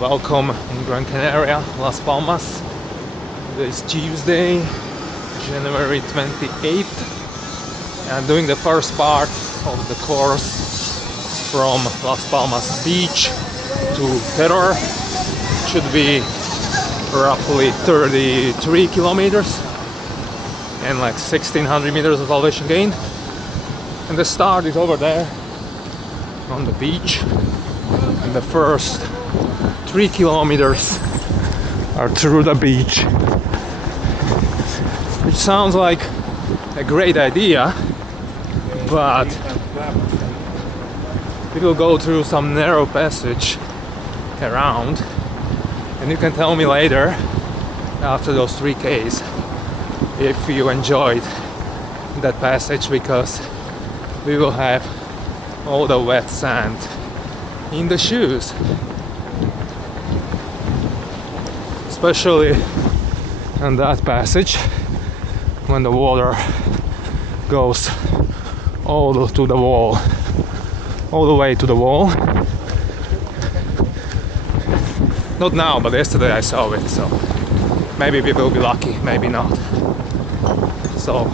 Welcome in Gran Canaria, Las Palmas. This Tuesday, January 28th. I'm doing the first part of the course from Las Palmas beach to Teror. Should be roughly 33 kilometers and like 1600 meters of elevation gain. And the start is over there on the beach. And the first 3 kilometers are through the beach, which sounds like a great idea, but we will go through some narrow passage around, and you can tell me later after those 3Ks if you enjoyed that passage, because we will have all the wet sand in the shoes, especially in that passage when the water goes all the way to the wall. Not now, but yesterday I saw it, so maybe we will be lucky, maybe not. So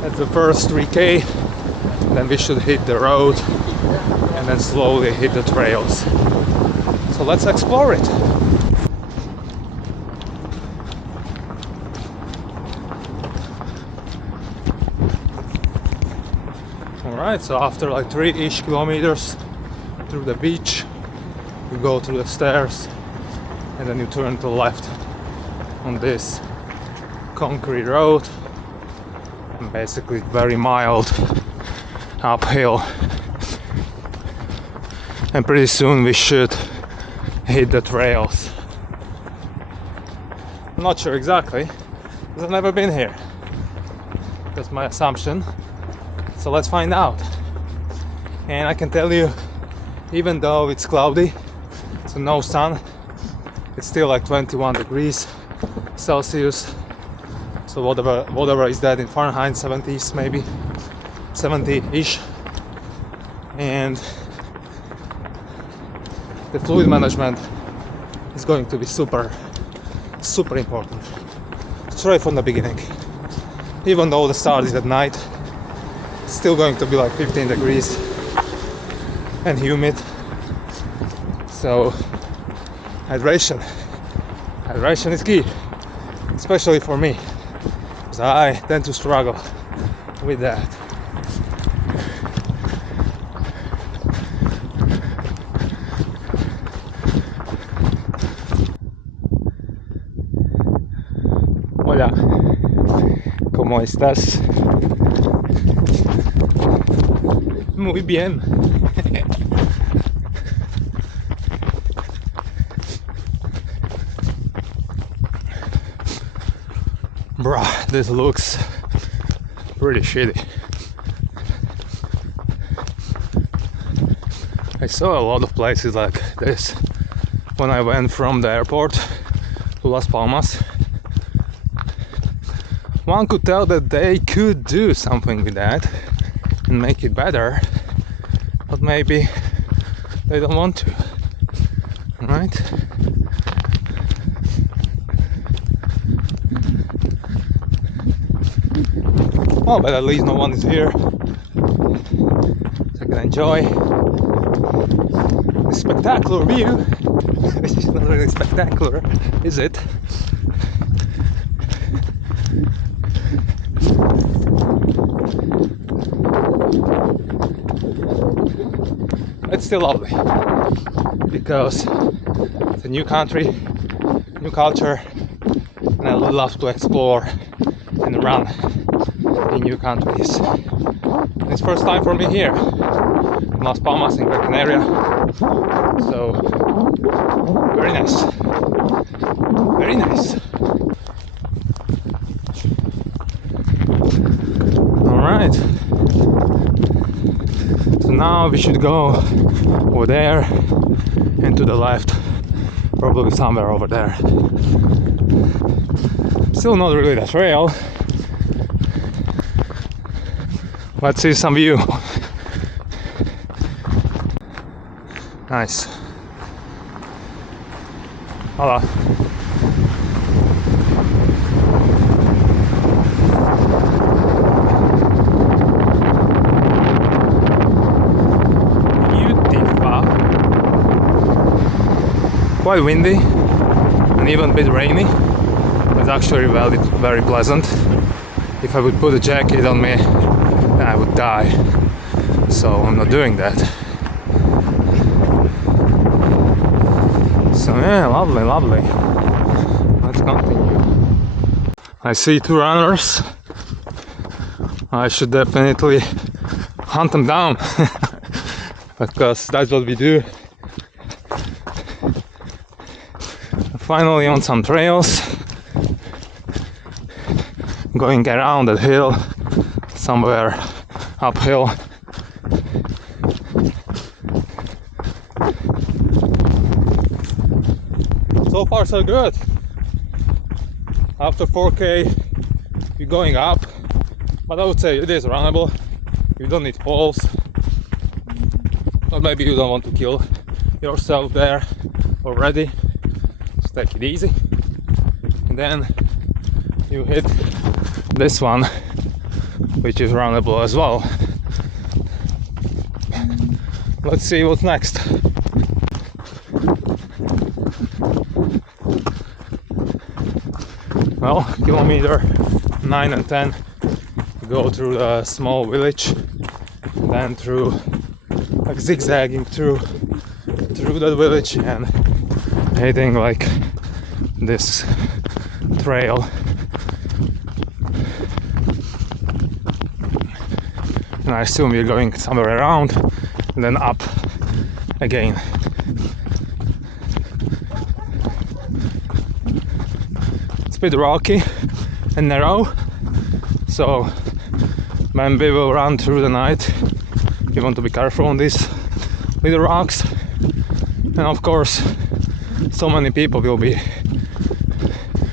that's the first 3K, then we should hit the road and then slowly hit the trails. So let's explore it. Alright, so after like 3-ish kilometers through the beach, you go through the stairs and then you turn to the left on this concrete road, and basically very mild uphill, and pretty soon we should hit the trails. I'm not sure exactly, because I've never been here. That's my assumption. So let's find out. And I can tell you, even though it's cloudy, so no sun, it's still like 21 degrees Celsius. So whatever is that in Fahrenheit, 70s maybe, 70-ish. And the fluid management is going to be super important, straight from the beginning. Even though the start is at night, it's still going to be like 15 degrees and humid. So hydration is key, especially for me, because I tend to struggle with that. Hola, ¿cómo estás? Muy bien. Bruh, this looks pretty shitty. I saw a lot of places like this when I went from the airport to Las Palmas. One could tell that they could do something with that and make it better, but maybe they don't want to, right? Oh, but at least no one is here, so I can enjoy the spectacular view, which is not really spectacular, is it? It's still lovely, because it's a new country, new culture, and I love to explore and run in new countries. And it's first time for me here in Las Palmas in Gran Canaria, so very nice, very nice. Alright, so now we should go over there and to the left, probably somewhere over there. Still not really the trail. Let's see some view. Nice. Hola. Beautiful. Quite windy and even a bit rainy. It's actually very pleasant. If I would put a jacket on me, then I would die. So I'm not doing that. So yeah, lovely, lovely. Let's continue. I see 2 runners. I should definitely hunt them down because that's what we do. Finally on some trails, going around that hill, somewhere uphill. So far so good. After 4K you're going up, but I would say it is runnable. You don't need poles, or maybe you don't want to kill yourself there already. Just take it easy, and then you hit this one, which is runnable as well. Let's see what's next. Well, kilometer 9 and 10, you go through a small village, then through, like zigzagging through that village and hitting like this trail. And I assume we're going somewhere around and then up again. It's a bit rocky and narrow, so when we will run through the night, you want to be careful on these little rocks. And of course, so many people will be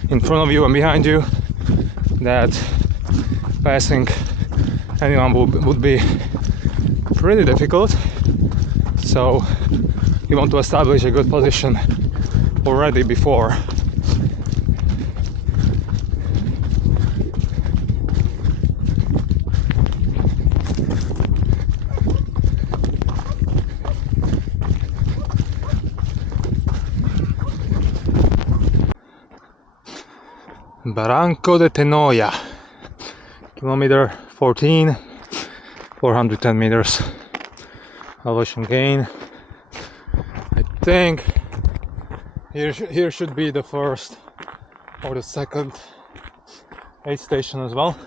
in front of you and behind you that passing anyone would be pretty difficult. So you want to establish a good position already before. Barranco de Tenoya, kilometer 14, 410 meters elevation gain. I think here should be the first or the second aid station as well,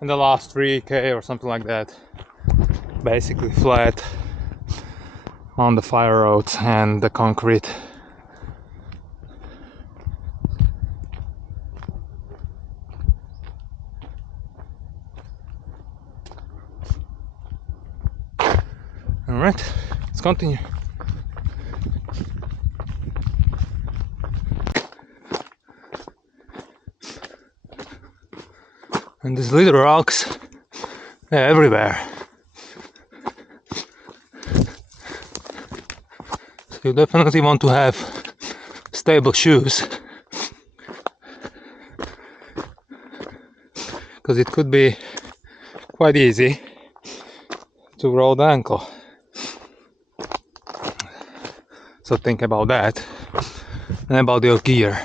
and the last 3K or something like that, basically flat on the fire roads and the concrete. Alright, let's continue. And these little rocks, they're everywhere. So you definitely want to have stable shoes, because it could be quite easy to roll the ankle. So think about that and about your gear.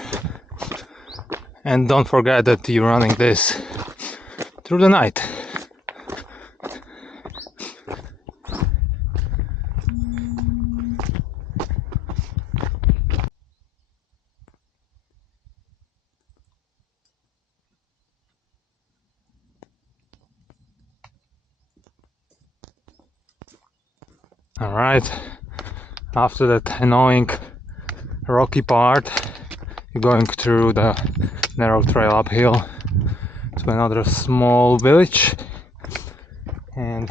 And don't forget that you're running this through the night. Alright, after that annoying rocky part, you're going through the narrow trail uphill to another small village, and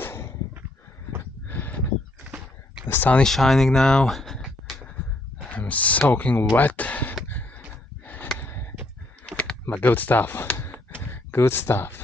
the sun is shining now. I'm soaking wet, but good stuff, good stuff.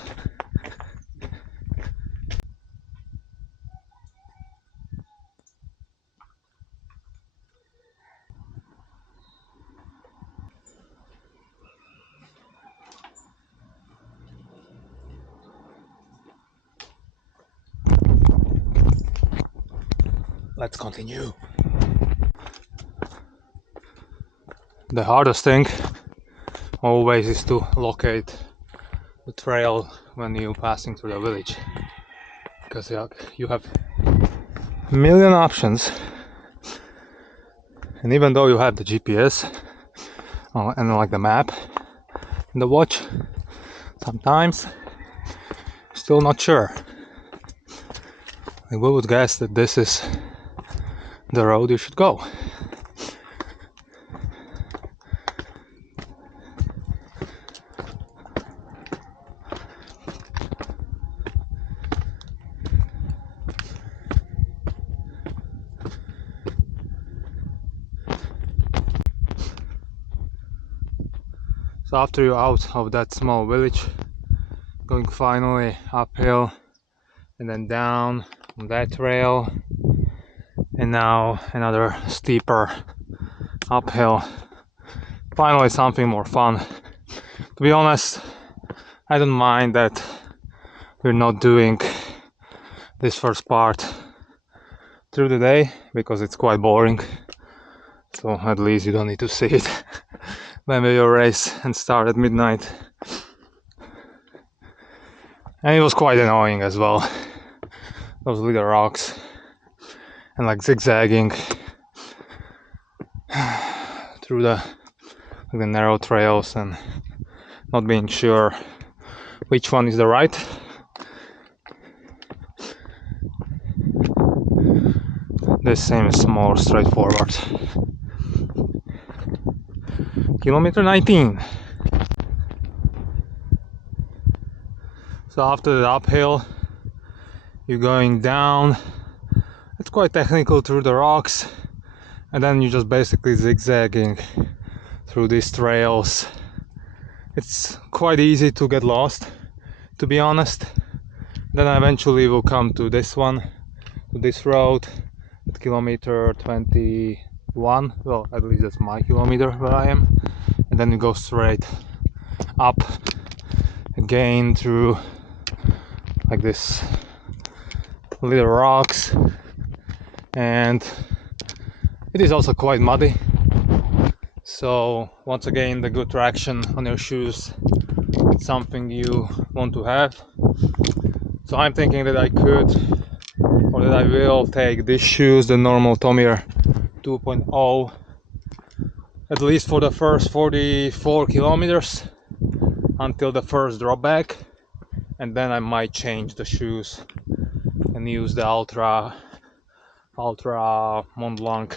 let's continue. The hardest thing always is to locate the trail when you're passing through the village, because you have a million options, and even though you have the GPS and like the map and the watch, sometimes still not sure. We would guess that this is the road you should go. So after you're out of that small village, going finally uphill and then down on that trail, and now another steeper uphill. Finally something more fun. To be honest, I don't mind that we're not doing this first part through the day, because it's quite boring. So at least you don't need to see it when we race and start at midnight. And it was quite annoying as well. Those little rocks and like zigzagging through the narrow trails and not being sure which one is the right. This seems more straightforward. Kilometer 19. So after the uphill, you're going down. It's quite technical through the rocks, and then you're just basically zigzagging through these trails. It's quite easy to get lost, to be honest. Then eventually we'll come to this one, to this road at kilometer 21. Well, at least that's my kilometer where I am. And then you go straight up again through like this little rocks, and it is also quite muddy. So once again, the good traction on your shoes, it's something you want to have. So I'm thinking that I could, or that I will take these shoes, the normal Tomir 2.0, at least for the first 44 kilometers until the first drop back, and then I might change the shoes and use the Ultra Mont Blanc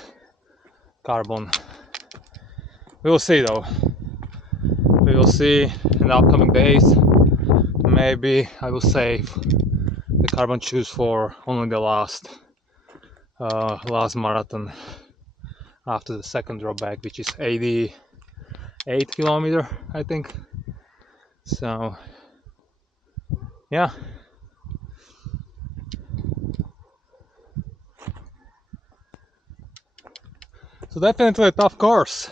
carbon. We will see though. We will see in the upcoming days. Maybe I will save the carbon shoes for only the last marathon after the second drop back, which is 88 kilometer, I think. So yeah. So definitely a tough course.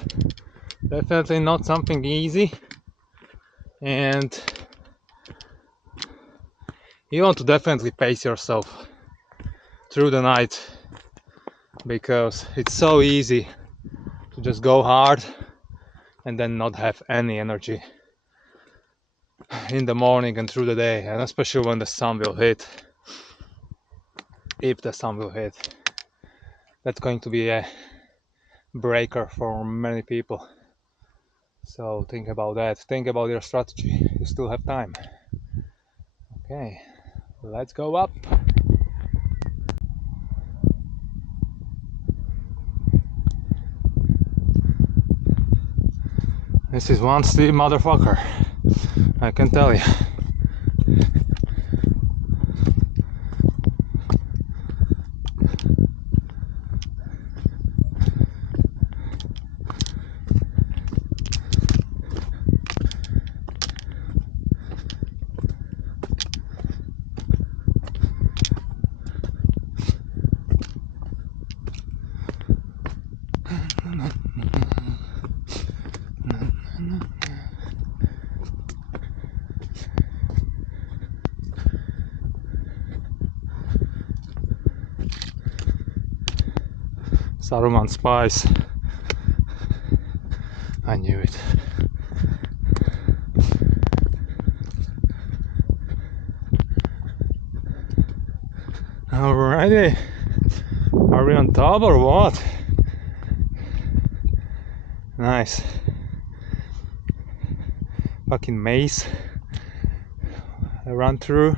Definitely not something easy, and you want to definitely pace yourself through the night, because it's so easy to just go hard and then not have any energy in the morning and through the day, and especially when the sun will hit. If the sun will hit, that's going to be a breaker for many people. So think about that. Think about your strategy. You still have time. Okay, let's go up. This is one steep motherfucker, I can tell you. Saruman spice. I knew it. Alrighty, are we on top or what? Nice. Fucking maze. I run through,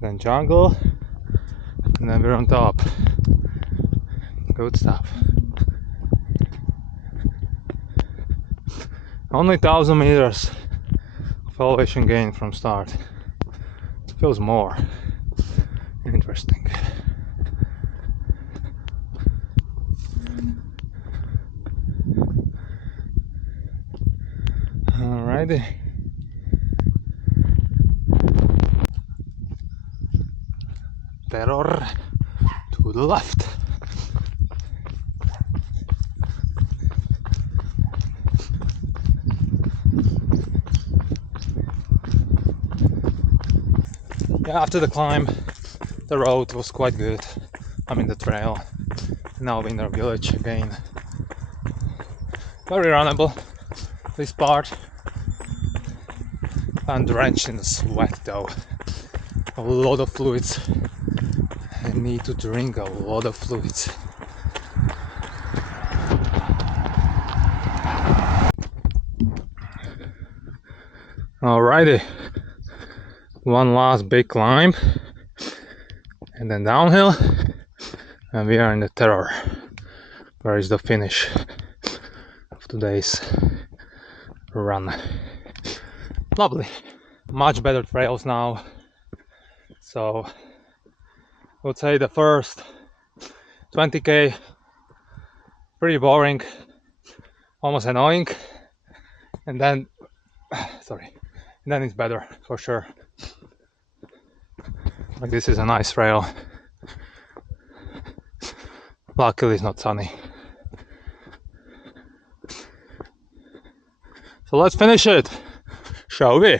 then jungle, and then we're on top. Good stuff. Only 1,000 meters of elevation gain from start. Feels more interesting. Alrighty. Teror to the left. Yeah, after the climb, the road was quite good. I mean the trail. Now in our village again. Very runnable, this part. I'm drenched in sweat though. A lot of fluids. I need to drink a lot of fluids. Alrighty. One last big climb. And then downhill. And we are in the Terror. Where is the finish of today's run. Lovely. Much better trails now. So I would say the first 20k pretty boring, almost annoying, and then then it's better for sure. Like this is a nice trail. Luckily it's not sunny. So let's finish it, shall we?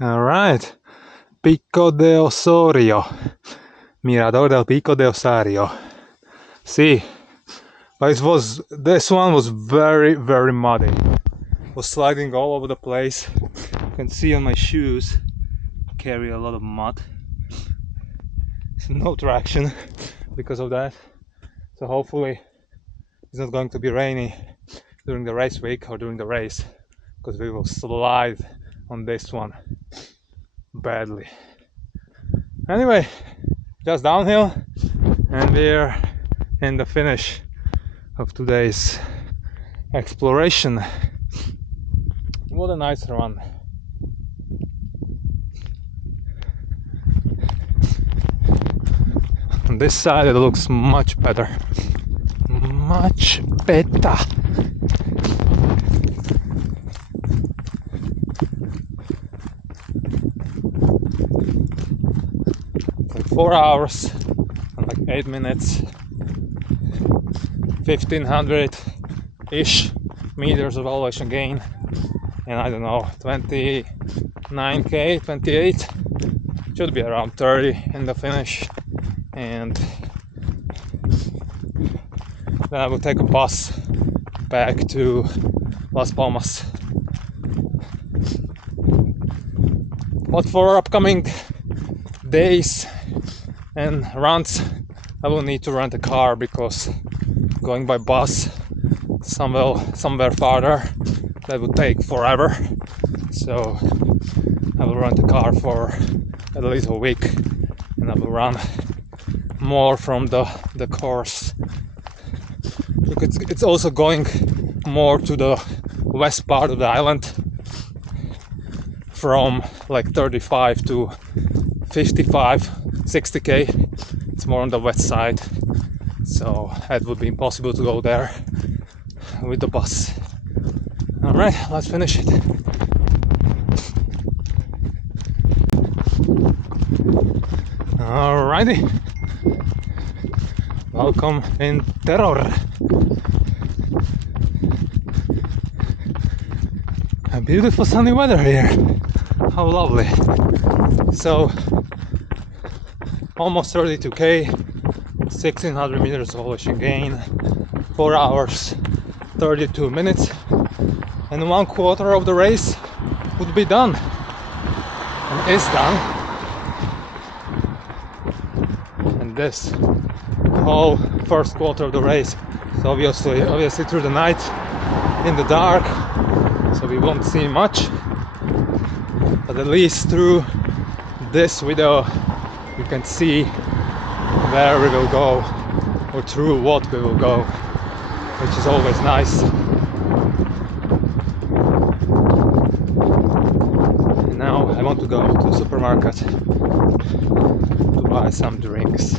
Alright, Pico de Osorio, Mirador del Pico de Osario. See, this one was very, very muddy. It was sliding all over the place. You can see on my shoes, carry a lot of mud. No traction because of that. So hopefully it's not going to be rainy during the race week or during the race, because we will slide on this one badly. Anyway, just downhill, and we're in the finish of today's exploration. What a nice run. On this side it looks much better. Much better. Like 4 hours and like 8 minutes, 1500-ish meters of elevation gain, and I don't know, 29k, 28, should be around 30 in the finish. And then I will take a bus back to Las Palmas. But for upcoming days and runs, I will need to rent a car, because going by bus somewhere farther, that would take forever. So I will rent a car for at least a week, and I will run more from the course. Look, it's also going more to the west part of the island, from like 35 to 55, 60k. It's more on the west side, so it would be impossible to go there with the bus. Alright, let's finish it. Alrighty. Welcome in Teror. A Beautiful sunny weather here. How lovely. So almost 32k, 1600 meters elevation gain, 4 hours 32 minutes, and 1/4 of the race would be done, and is done. And this whole first quarter of the race is obviously through the night in the dark, so we won't see much, but at least through this video you can see where we will go, or through what we will go, which is always nice. And now I want to go to the supermarket to buy some drinks.